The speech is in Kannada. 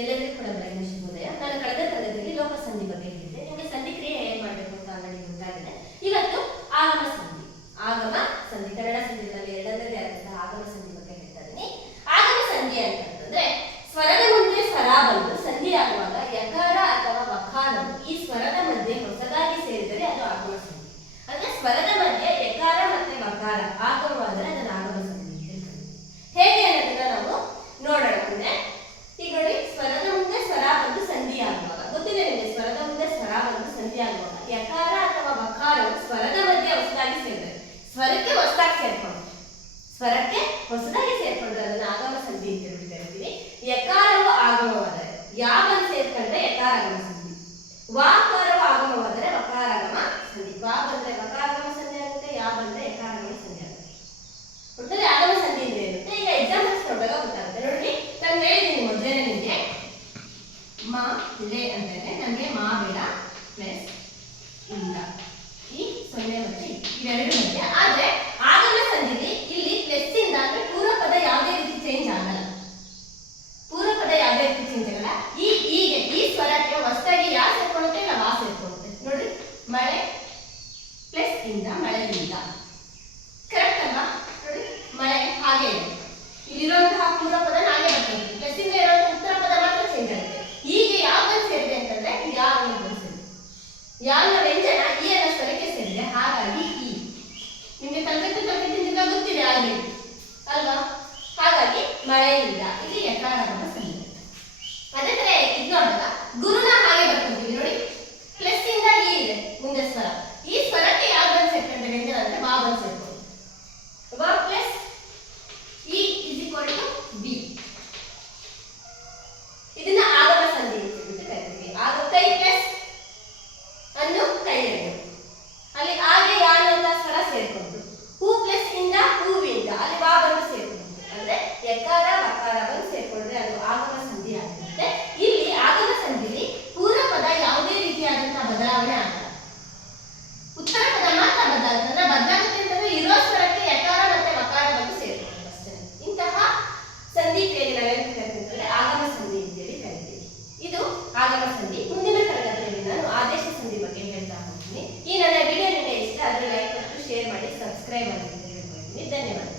ಎಲ್ಲರಿಗೂ ಕೂಡ ಬೆಳಗಿನ ಶುಭೋದಯ ನಾನು ಕಳೆದ ತರಗತಿಯಲ್ಲಿ ಲೋಕಸಂಧಿ ಬಗ್ಗೆ ಹೇಳಿದ್ದೆ. ನಿಮಗೆ ಸಂಧಿ ಕ್ರಿಯೆ ಹೇಗೆ ಮಾಡಬೇಕು ಅಂತ ಆಲ್ರೆಡಿ ಗೊತ್ತಾಗಿದೆ. ಇವತ್ತು ಆಗಮ ಸಂಧಿ. ಆಗಮ ಸಂಧಿ. ಕನ್ನಡ ಸಂಧಿಗಳಲ್ಲಿ ಎರಡರಲ್ಲಿ ಆದಂತಹ ಆಗಮ ಸಂಧಿ ಬಗ್ಗೆ ಹೇಳ್ತಾ ಇದ್ದೀನಿ. ಆಗಮ ಸಂಧಿ ಅಂತ ಯಕಾರ ಅಥವಾ ಬಕಾರ ಸ್ವರದ ಮಧ್ಯೆ ಹೊಸದಾಗಿ ಸೇರಿದೆ. ಸ್ವರಕ್ಕೆ ಹೊಸದಾಗಿ ಸೇರ್ಪಡೆ ಇವೆರಡು ಇಲ್ಲಿ ಪ್ಲಸ್ ಇಂದ ಯಾವುದೇ ರೀತಿ ಚೇಂಜ್ ಆಗಲ್ಲ. ಯಾವುದೇ ರೀತಿ ಚೇಂಜ್ ಈ ಈ ಹೊಸದಾಗಿ ಯಾಕೆ ನಾವು ಮಳೆ ಪ್ಲಸ್ ಇಂದ ಮಳೆಯಿಂದ. ಕರೆಕ್ಟ್ ಅಲ್ವಾ? ನೋಡಿ ಮಳೆ ಹಾಗೆ ಇದೆ. 这个，这 ಗೆಂಜಲಂತೆ ಸಬ್ಸ್ಕ್ರೈಬ್ ಆಗಿದ್ದೀನಿ ಧನ್ಯವಾದ